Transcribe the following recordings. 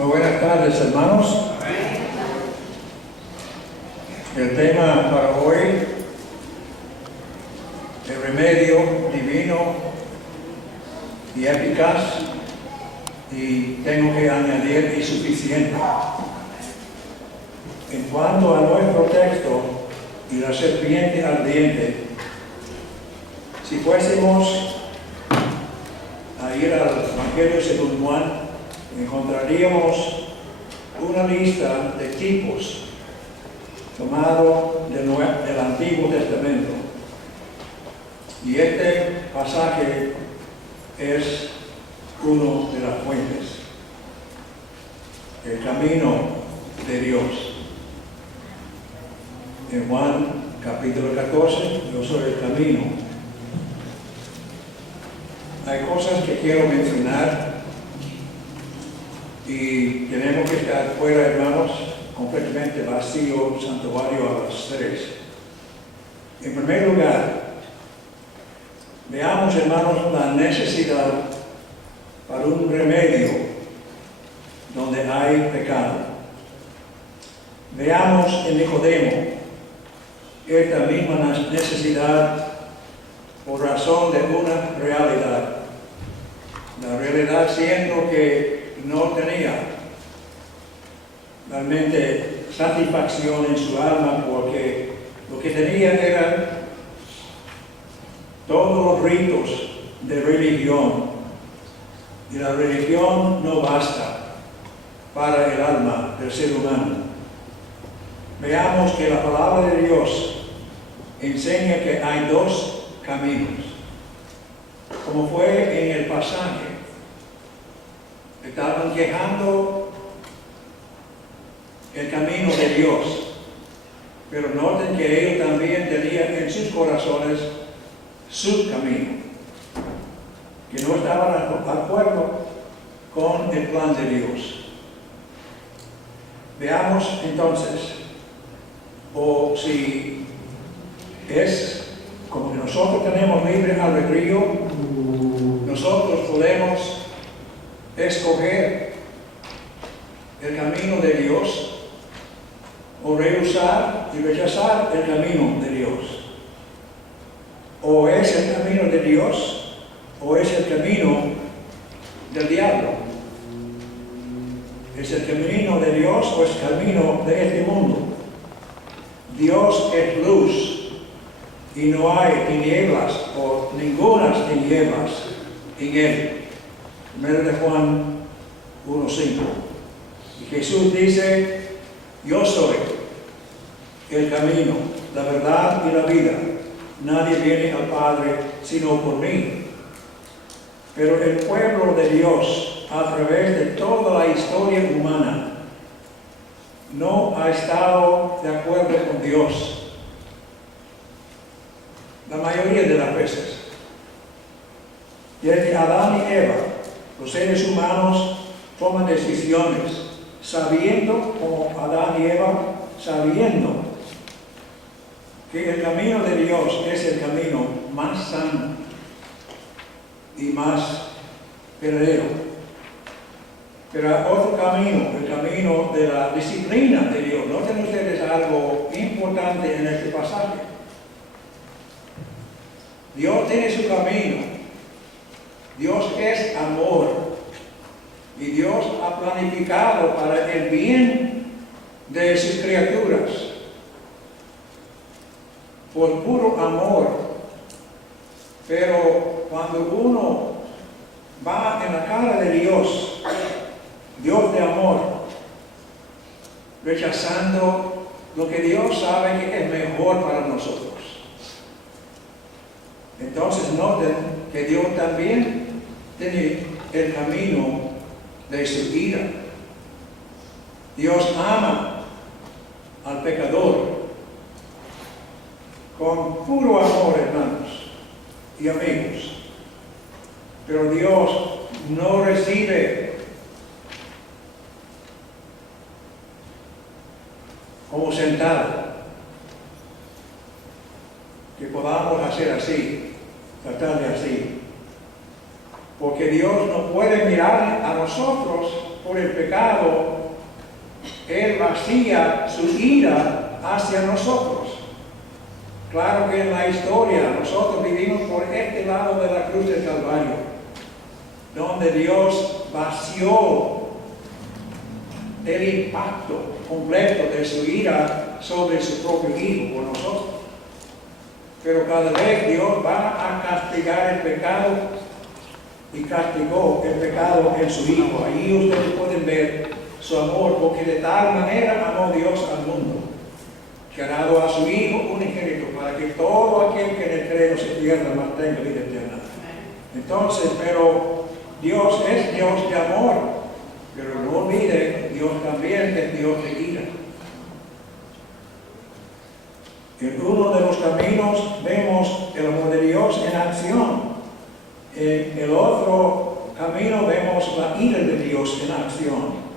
Muy buenas tardes, hermanos. El tema para hoy, el remedio divino y eficaz, y tengo que añadir y suficiente. En cuanto a nuestro texto y la serpiente ardiente, si fuésemos a ir al Evangelio según Juan, encontraríamos una lista de tipos tomado del Antiguo Testamento. Y este pasaje es uno de las fuentes. El camino de Dios. En Juan capítulo 14, yo soy el camino. Hay cosas que quiero mencionar y tenemos que estar fuera, hermanos, completamente vacío, santuario a las 3. En primer lugar, veamos, hermanos, la necesidad para un remedio donde hay pecado. Veamos en Nicodemo esta misma necesidad por razón de una realidad. La realidad siendo que no tenía realmente satisfacción en su alma, porque lo que tenía eran todos los ritos de religión, y la religión no basta para el alma del ser humano. Veamos que la palabra de Dios enseña que hay dos caminos, como fue en el pasaje. Estaban quejando el camino de Dios, pero noten que ellos también tenían en sus corazones su camino, que no estaban de acuerdo con el plan de Dios. Veamos entonces, o si es como que nosotros tenemos libre albedrío, nosotros podemos escoger el camino de Dios o rehusar y rechazar el camino de Dios. O es el camino de Dios o es el camino del diablo. ¿Es el camino de Dios o es el camino de este mundo? Dios es luz y no hay tinieblas o ninguna tinieblas en él. Primero de Juan 1:5. Y Jesús dice: yo soy el camino, la verdad y la vida. Nadie viene al Padre sino por mí. Pero el pueblo de Dios, a través de toda la historia humana, no ha estado de acuerdo con Dios. La mayoría de las veces. Desde Adán y Eva, los seres humanos toman decisiones sabiendo, como Adán y Eva, sabiendo que el camino de Dios es el camino más sano y más verdadero. Pero hay otro camino, el camino de la disciplina de Dios. Noten ustedes algo importante en este pasaje. Dios tiene su camino. Dios es amor. Y Dios ha planificado para el bien de sus criaturas. Por puro amor. Pero cuando uno va en la cara de Dios, Dios de amor, rechazando lo que Dios sabe que es mejor para nosotros. Entonces noten que Dios también tiene el camino de su ira. Dios ama al pecador con puro amor, hermanos y amigos. Pero Dios no recibe como sentado que podamos hacer así, tratar de así. Porque Dios no puede mirar a nosotros por el pecado, Él vacía su ira hacia nosotros. Claro que en la historia nosotros vivimos por este lado de la cruz del Calvario, donde Dios vació el impacto completo de su ira sobre su propio Hijo por nosotros. Pero cada vez Dios va a castigar el pecado y castigó el pecado en su Hijo. Allí ustedes pueden ver su amor, porque de tal manera amó Dios al mundo, que ha dado a su Hijo unigénito para que todo aquel que en él cree no se pierda, mas tenga vida eterna. Entonces, pero Dios es Dios de amor, pero no olvide, Dios también es Dios de ira. En uno de los caminos vemos el amor de Dios en acción. En el otro camino vemos la ira de Dios en acción.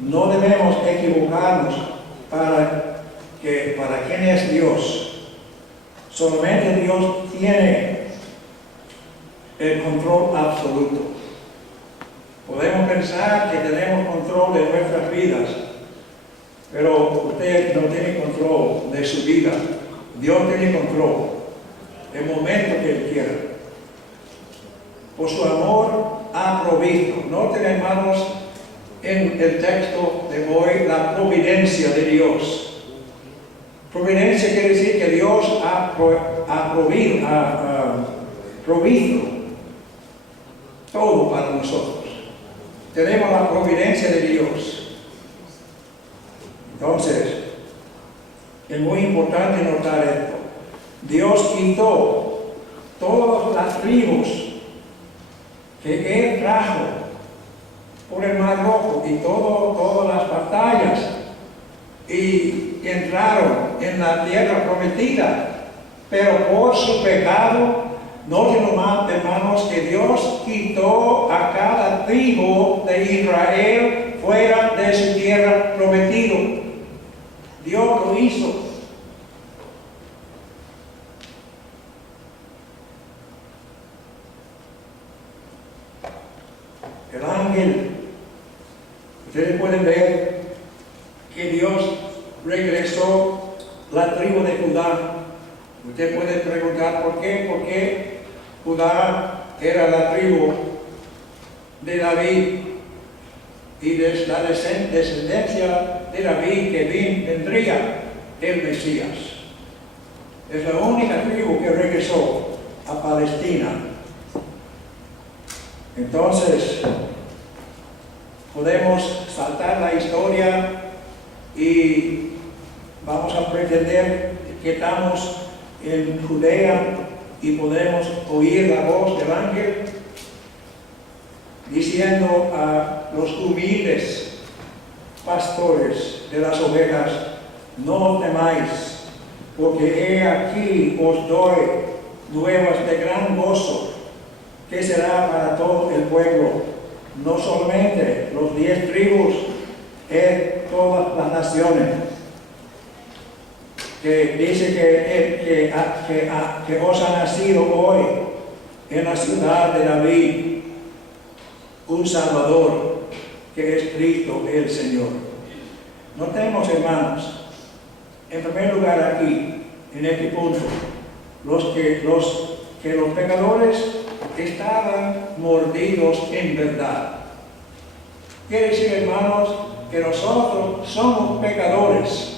No debemos equivocarnos para quién es Dios. Solamente Dios tiene el control absoluto. Podemos pensar que tenemos control de nuestras vidas, pero usted no tiene control de su vida. Dios tiene control el momento que Él quiera. Por su amor ha provisto. Noten, hermanos, en el texto de hoy la providencia de Dios. Providencia quiere decir que Dios ha provisto todo para nosotros. Tenemos la providencia de Dios. Entonces, es muy importante notar esto. Dios quitó todas las tribus que Él trajo por el Mar Rojo y todas las batallas y entraron en la tierra prometida, pero por su pecado, noten nomás, hermanos, que Dios quitó a cada tribu de Israel fuera de su tierra prometida. Dios lo hizo. El ángel, ustedes pueden ver que Dios regresó la tribu de Judá. Usted puede preguntar por qué. Porque Judá era la tribu de David y de la descendencia de David que vendría el Mesías. Es la única tribu que regresó a Palestina. Entonces, podemos saltar la historia y vamos a pretender que estamos en Judea y podemos oír la voz del ángel diciendo a los humildes pastores de las ovejas: no temáis, porque he aquí os doy nuevas de gran gozo, que será para todo el pueblo, no solamente los 10 tribus, en todas las naciones. Que dice que os ha nacido hoy en la ciudad de David un Salvador, que es Cristo el Señor. Notemos, hermanos, en primer lugar aquí, en este punto, que los pecadores estaban mordidos en verdad. Quiere decir, hermanos, que nosotros somos pecadores,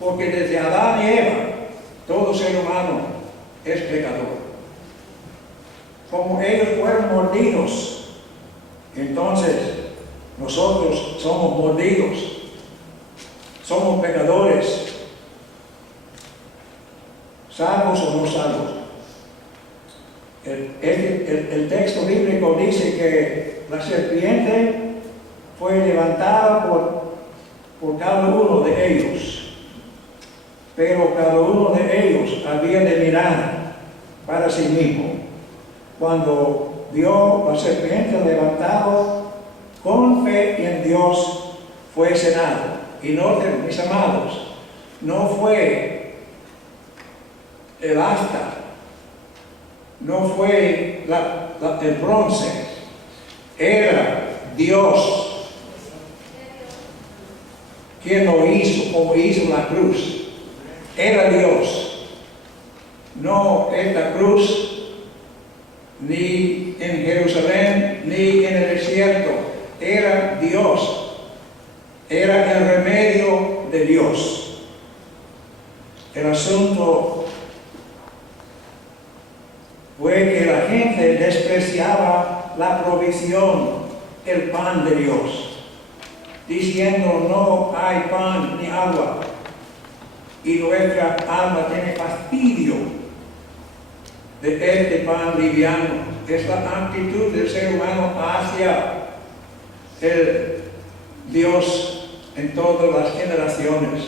porque desde Adán y Eva, todo ser humano es pecador. Como ellos fueron mordidos, entonces nosotros somos mordidos, somos pecadores, salvos o no salvos. El texto bíblico dice que la serpiente fue levantada por cada uno de ellos, pero cada uno de ellos había de mirar para sí mismo. Cuando vio la serpiente levantado, con fe en Dios fue cenado. Y noten, mis amados, no fue el asta, no fue el bronce, era Dios, quien lo hizo, como hizo la cruz, era Dios. No esta cruz, ni en Jerusalén, ni en el desierto. Era Dios. Era el remedio de Dios. El asunto fue que la gente despreciaba la provisión, el pan de Dios, diciendo no hay pan ni agua. Y nuestra alma tiene fastidio de este pan liviano. Es la actitud del ser humano hacia el Dios en todas las generaciones.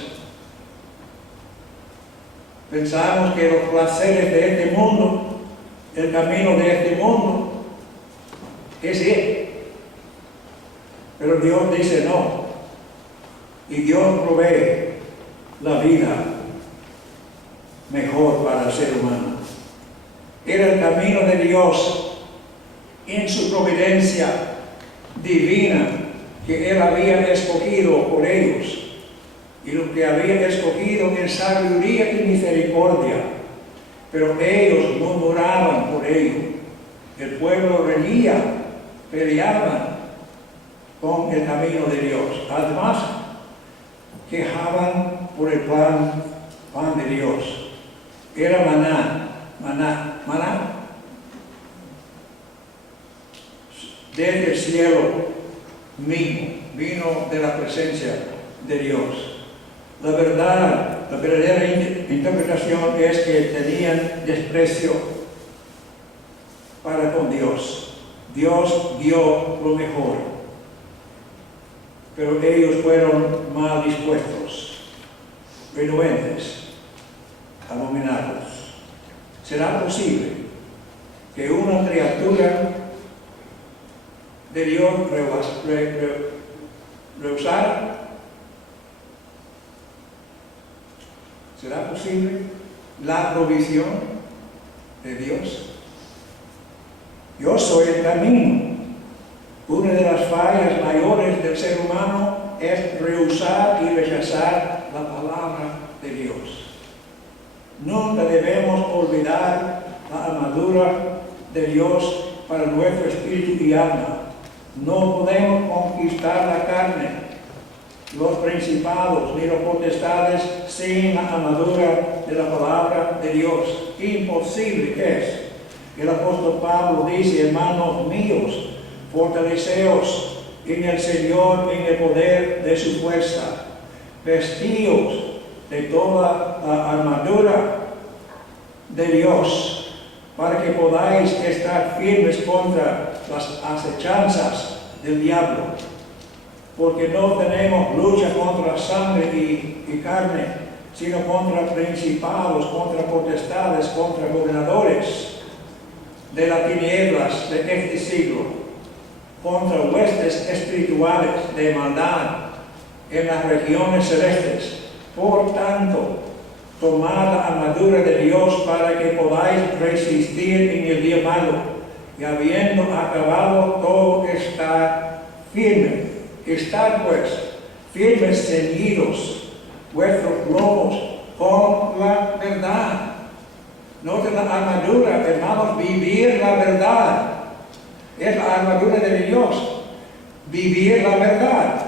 Pensamos que los placeres de este mundo, el camino de este mundo, es Él. Pero Dios dice no. Y Dios provee la vida mejor para el ser humano. Era el camino de Dios en su providencia divina que Él había escogido por ellos, y lo que había escogido en sabiduría y misericordia. Pero ellos murmuraban por ello. El pueblo reñía, peleaban con el camino de Dios. Además, quejaban por el pan de Dios. Era maná desde el cielo mismo, vino de la presencia de Dios. La verdadera interpretación es que tenían desprecio para con Dios. Dios dio lo mejor, pero ellos fueron mal dispuestos, renuentes, abominables. ¿Será posible que una criatura de Dios rehusara? ¿Será posible la provisión de Dios? Yo soy el camino. Una de las fallas mayores del ser humano es rehusar y rechazar la palabra de Dios. Nunca debemos olvidar la armadura de Dios para nuestro espíritu y alma. No podemos conquistar la carne, los principados ni los potestades sin la armadura de la palabra de Dios. Imposible es. El apóstol Pablo dice: hermanos míos, fortaleceos en el Señor, en el poder de su fuerza. Vestíos de toda la armadura de Dios, para que podáis estar firmes contra las acechanzas del diablo. Porque no tenemos lucha contra sangre y carne, sino contra principados, contra potestades, contra gobernadores de las tinieblas de este siglo, contra huestes espirituales de maldad en las regiones celestes. Por tanto, tomad la armadura de Dios para que podáis resistir en el día malo, y habiendo acabado todo, estar firme. Estad pues firmes, ceñidos vuestros lomos con la verdad. Noten la armadura, hermanos, vivir la verdad. Es la armadura de Dios, vivir la verdad.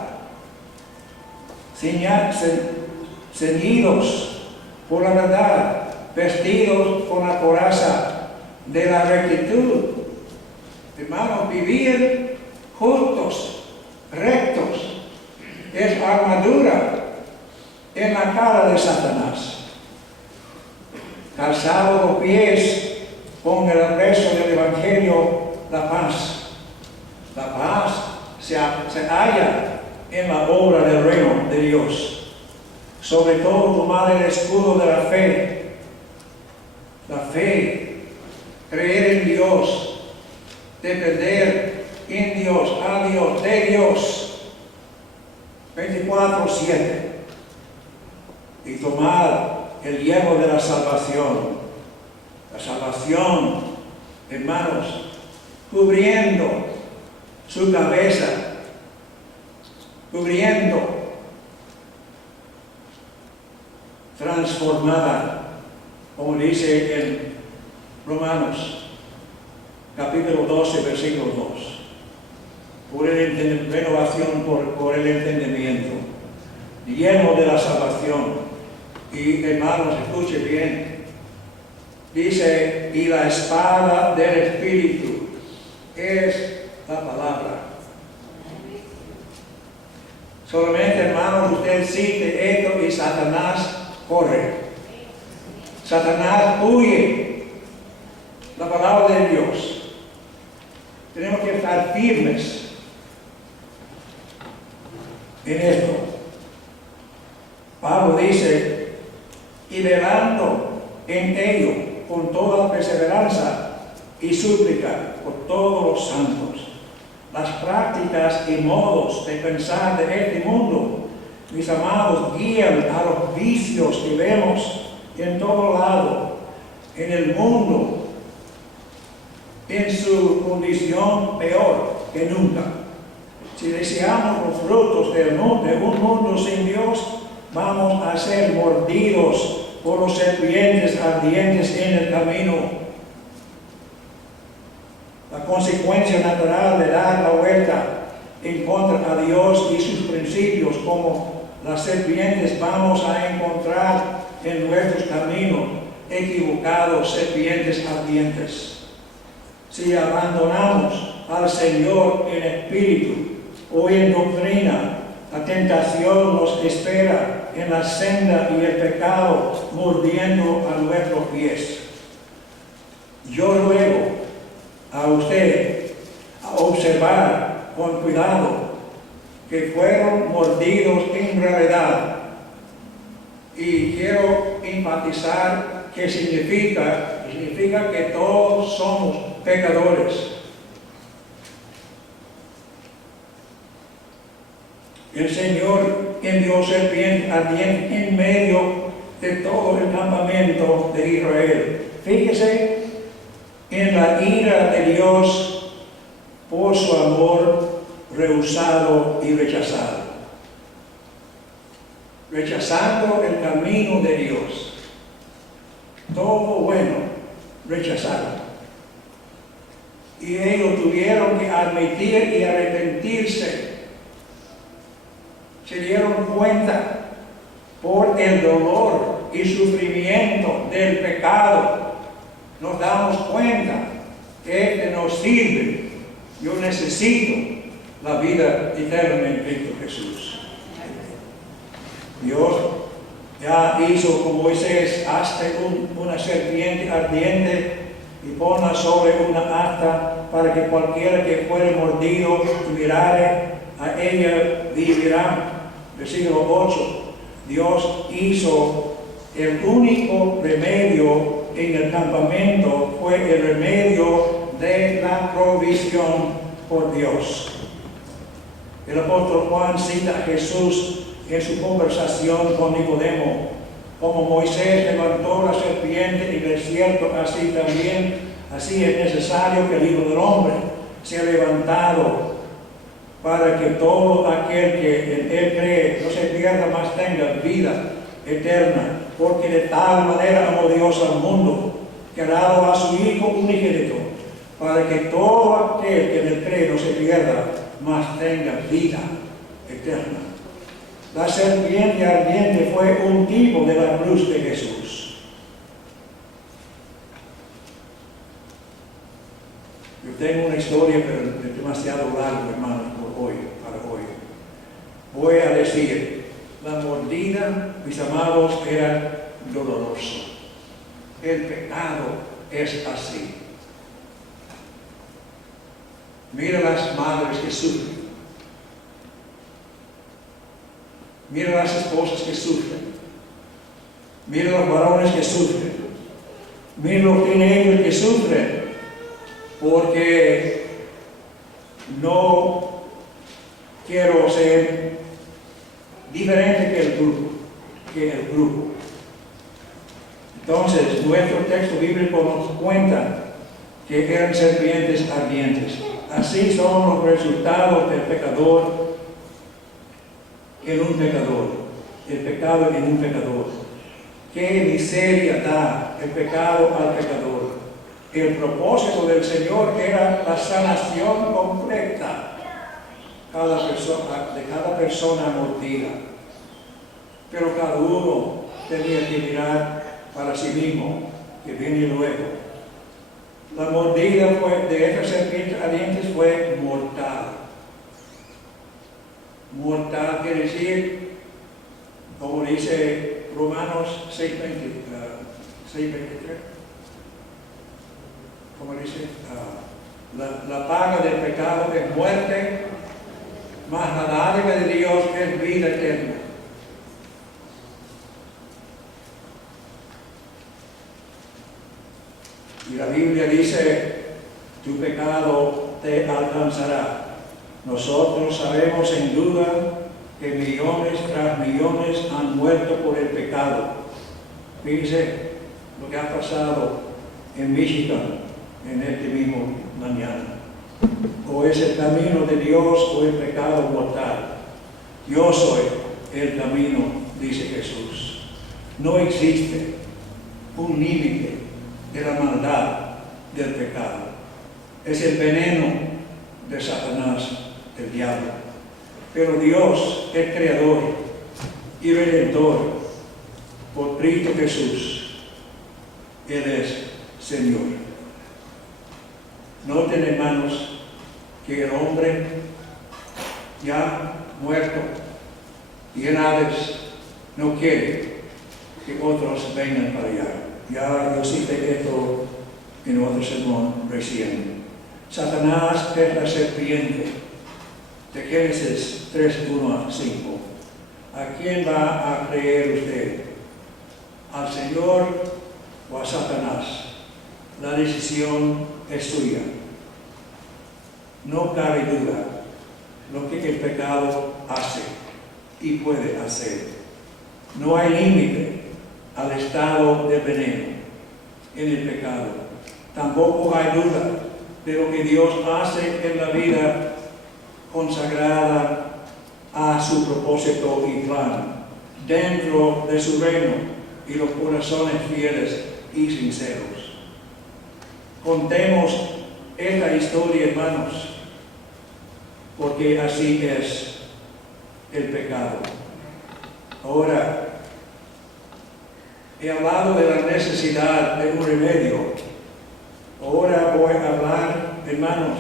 Ceñidos por la verdad, vestidos con la coraza de la rectitud. Hermanos, vivir justos, rectos, es armadura en la cara de Satanás. Calzado los pies con el aprecio del Evangelio, la paz. La paz se halla en la obra del reino de Dios. Sobre todo, tomar el escudo de la fe. La fe, creer en Dios, depender en Dios, a Dios, de Dios, 24/7, y tomar el hierro de la salvación. La salvación, hermanos, cubriendo su cabeza cubriendo, transformada, como dice en Romanos, capítulo 12, versículo 2, por renovación por el entendimiento, lleno de la salvación. Y hermanos, escuche bien, dice, y la espada del Espíritu es la palabra. Solamente, hermanos, usted cite esto y Satanás corre. Satanás huye. La palabra de Dios. Tenemos que estar firmes en esto. Pablo dice, y velando en ello con toda perseverancia y súplica por todos los santos. Las prácticas y modos de pensar de este mundo, mis amados, guían a los vicios que vemos en todo lado, en el mundo, en su condición peor que nunca. Si deseamos los frutos de un mundo sin Dios, vamos a ser mordidos por los serpientes ardientes en el camino. La consecuencia natural de dar la vuelta en contra a Dios y sus principios, como las serpientes, vamos a encontrar en nuestros caminos equivocados serpientes ardientes. Si abandonamos al Señor en espíritu o en doctrina, la tentación nos espera en la senda y el pecado mordiendo a nuestros pies. Yo ruego a usted a observar con cuidado que fueron mordidos en realidad. Y quiero enfatizar que significa que todos somos pecadores. El Señor envió serpiente ardiente en medio de todo el campamento de Israel. Fíjese en la ira de Dios por su amor rehusado y rechazado. Rechazando el camino de Dios. Todo bueno, rechazado. Y ellos tuvieron que admitir y arrepentirse. Se dieron cuenta por el dolor y sufrimiento del pecado. Nos damos cuenta que este nos sirve. Yo necesito la vida eterna en Cristo Jesús. Dios ya hizo con Moisés, hazte una serpiente ardiente y ponla sobre una asta para que cualquiera que fuere mordido y mirare a ella vivirá. Versículo 8. Dios hizo el único remedio en el campamento, fue el remedio de la provisión por Dios. El apóstol Juan cita a Jesús en su conversación con Nicodemo. Como Moisés levantó la serpiente en el desierto, así es necesario que el Hijo del Hombre sea levantado, para que todo aquel que en él cree no se pierda, mas tenga vida eterna. Porque de tal manera amó Dios al mundo, que ha dado a su Hijo unigénito, para que todo aquel que en él cree no se pierda, mas tenga vida eterna. La serpiente ardiente fue un tipo de la cruz de Jesús. Yo tengo una historia, pero es demasiado largo, hermanos, para hoy. Voy a decir, la mordida, mis amados, era doloroso. El pecado es así. Mira las madres que sufren. Mira las esposas que sufren. Mira los varones que sufren. Mira los teenagers que sufren. Porque no quiero ser diferente que el grupo. Entonces, nuestro texto bíblico nos cuenta que eran serpientes ardientes. Así son los resultados del pecador en un pecador, el pecado en un pecador. Qué miseria da el pecado al pecador. El propósito del Señor era la sanación completa de cada persona mordida. Pero cada uno tenía que mirar para sí mismo, que viene luego. La mordida de esta serpiente ardiente fue mortal. Mortal quiere decir, como dice Romanos 6:23, como dice, la paga del pecado es muerte, mas la dádiva de Dios es vida eterna. Y la Biblia dice, tu pecado te alcanzará. Nosotros sabemos sin duda que millones tras millones han muerto por el pecado. Fíjense lo que ha pasado en Michigan en este mismo mañana. O es el camino de Dios o el pecado mortal. Yo soy el camino, dice Jesús. No existe un límite de la maldad del pecado. Es el veneno de Satanás, el diablo. Pero Dios es creador y redentor por Cristo Jesús. Él es Señor. Noten, hermanos, que el hombre ya muerto y en Hades no quiere que otros vengan para allá. Ya yo cité esto en otro sermón recién. Satanás es la serpiente de Génesis 3:1-5. ¿A quién va a creer usted? ¿Al Señor o a Satanás? La decisión es suya. No cabe duda lo que el pecado hace y puede hacer. No hay límite al estado de veneno en el pecado. Tampoco hay duda de lo que Dios hace en la vida consagrada a su propósito y plan, dentro de su reino y los corazones fieles y sinceros. Contemos esta historia, hermanos, porque así es el pecado. Ahora, he hablado de la necesidad de un remedio. Ahora voy a hablar, hermanos,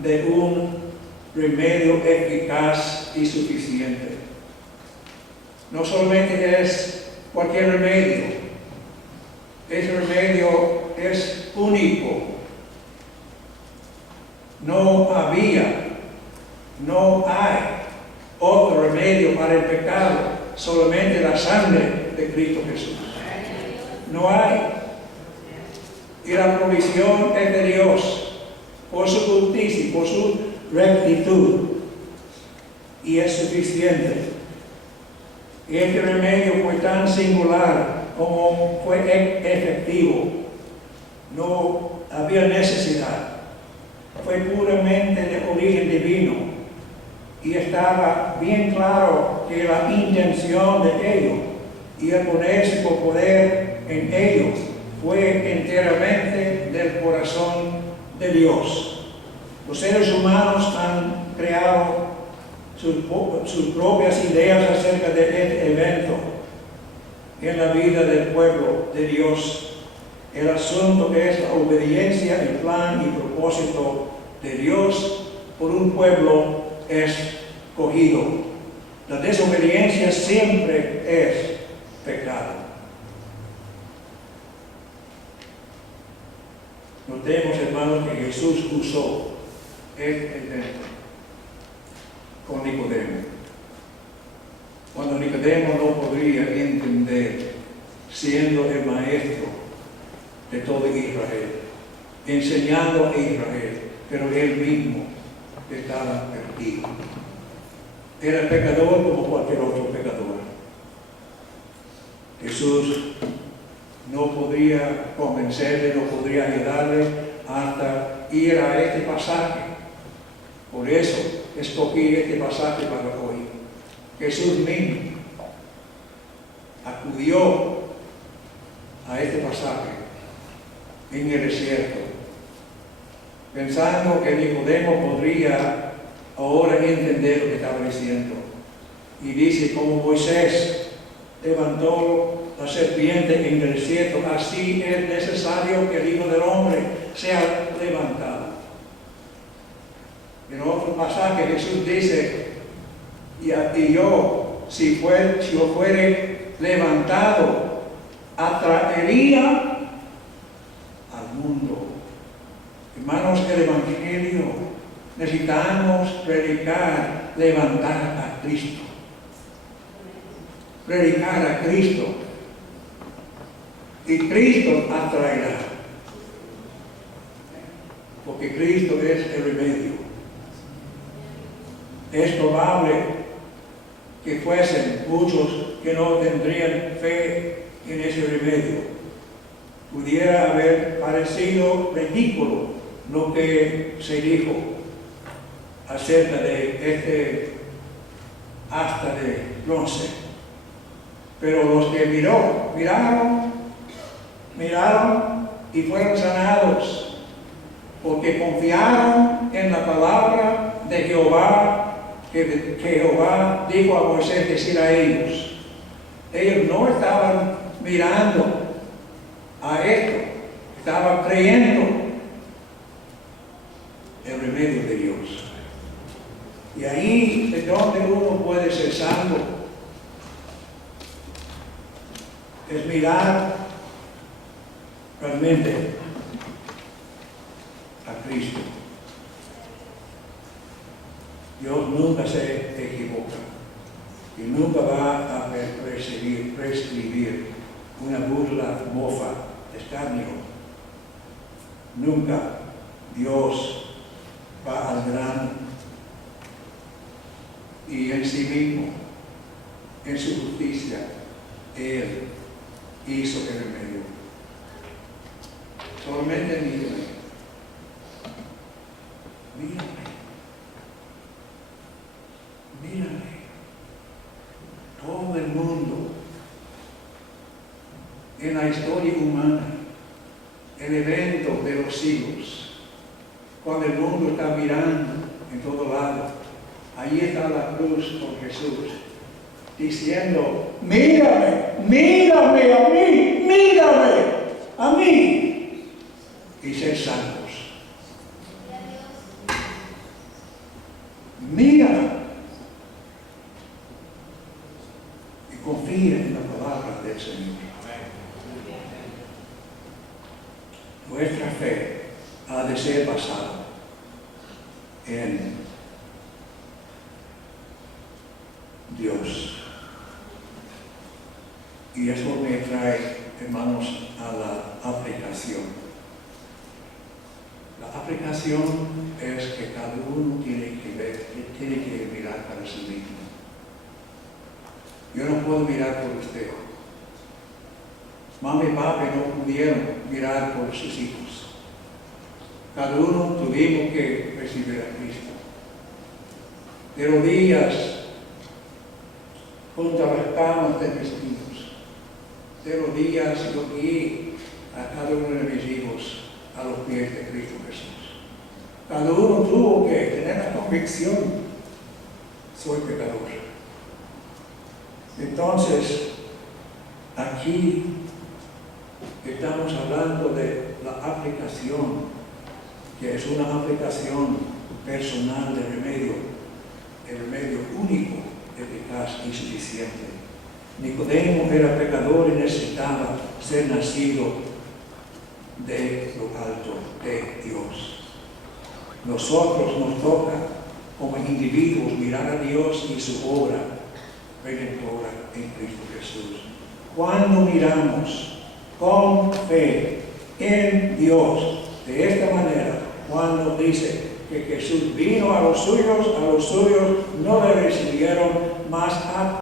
de un remedio eficaz y suficiente. No solamente es cualquier remedio, ese remedio es único. No hay otro remedio para el pecado, solamente la sangre de Cristo Jesús. No hay. Y la provisión es de Dios, por su justicia, por su rectitud, y es suficiente. Y este remedio fue tan singular como fue efectivo. No había necesidad. Fue puramente de origen divino. Y estaba bien claro que la intención de ello y el ponerse por poder en ello fue enteramente del corazón de Dios. Los seres humanos han creado sus propias ideas acerca de este evento en la vida del pueblo de Dios. El asunto es la obediencia, el plan y propósito de Dios por un pueblo escogido. La desobediencia siempre es pecado. Notemos, hermanos, que Jesús usó este ejemplo con Nicodemo. Cuando Nicodemo no podría entender, siendo el maestro de todo Israel, enseñando a Israel, pero él mismo estaba perdido. Era pecador como cualquier otro pecador. Jesús no podría convencerle, no podría ayudarle hasta ir a este pasaje. Por eso escogí este pasaje para hoy. Jesús mismo acudió a este pasaje en el desierto, pensando que Nicodemo podría ahora entender lo que estaba diciendo. Y dice, como Moisés levantó la serpiente en el desierto, así es necesario que el Hijo del Hombre sea levantado. En otro pasaje Jesús dice, y yo, si yo fuere levantado, atraería al mundo. Hermanos, el Evangelio necesitamos predicar, levantar a Cristo. Predicar a Cristo. Y Cristo atraerá. Porque Cristo es el remedio. Es probable que fuesen muchos que no tendrían fe en ese remedio. Pudiera haber parecido ridículo lo que se dijo acerca de este asta de bronce. Pero los que miraron y fueron sanados, porque confiaron en la palabra de Jehová, que Jehová dijo a Moisés decir a ellos. Ellos no estaban mirando a esto, estaban creyendo el remedio de Dios. Y ahí es donde uno puede ser salvo. Es mirar realmente a Cristo. Dios nunca se equivoca y nunca va a prescribir una burla, mofa, escarnio. Nunca Dios va al grano y en sí mismo, en su justicia, Él hizo el remedio. Solamente mírame. Todo el mundo en la historia humana, el evento de los siglos, cuando el mundo está mirando en todo lado, allí está la cruz con Jesús, diciendo, mírame a mí, y ser salvos. Mira y confía en la palabra del Señor. Nuestra fe ha de ser basada en Dios. Y eso me trae, hermanos, a la aplicación. La aplicación es que cada uno tiene que mirar para sí mismo. Yo no puedo mirar por usted. Mamá y papá no pudieron mirar por sus hijos. Cada uno tuvimos que recibir a Cristo. De rodillas junto a las camas de mis hijos. De rodillas yo guié a cada uno de mis hijos a los pies de Cristo Jesús. Cada uno tuvo que tener la convicción, soy pecador. Entonces, aquí estamos hablando de la aplicación, que es una aplicación personal de remedio, el remedio único, eficaz y suficiente. Nicodemo era pecador y necesitaba ser nacido de lo alto, de Dios. Nosotros nos toca como individuos mirar a Dios y su obra redentora en Cristo Jesús. Cuando miramos con fe en Dios de esta manera, cuando dice que Jesús vino a los suyos no le recibieron, mas a